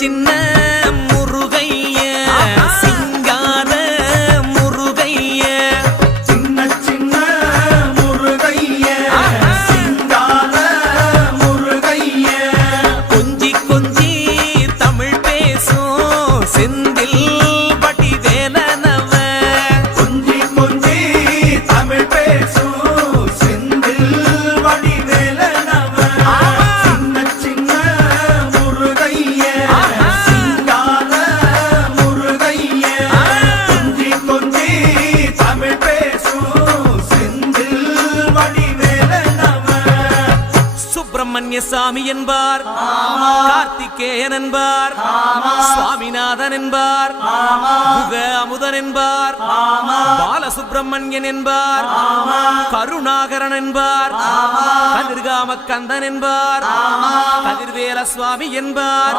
சின்ன முருகைய சிங்கார முருகைய சின்ன முருகைய சிங்கார முருகைய கொஞ்சி கொஞ்சி தமிழ் பேசும் செந்தில் வடிவேலனவ கொஞ்சி கொஞ்சி தமிழ் பேசும் செந்தில் வடிவேலனவ சின்ன முருகைய சிங்கார முருகைய கொஞ்சி கொஞ்சி தமிழ் பேசும் செந்தில் வடிவேலனவ சுப்பிரமணிய சாமி என்பார், கார்த்திகேயன் என்பார், சுவாமிநாதன் என்பார், முக அமுதன் என்பார், பாலசுப்பிரமணியன் என்பார், கருணாகரன் என்பார், கதிர்காம கந்தன் என்பார், கதிர்வேல சுவாமி என்பார்.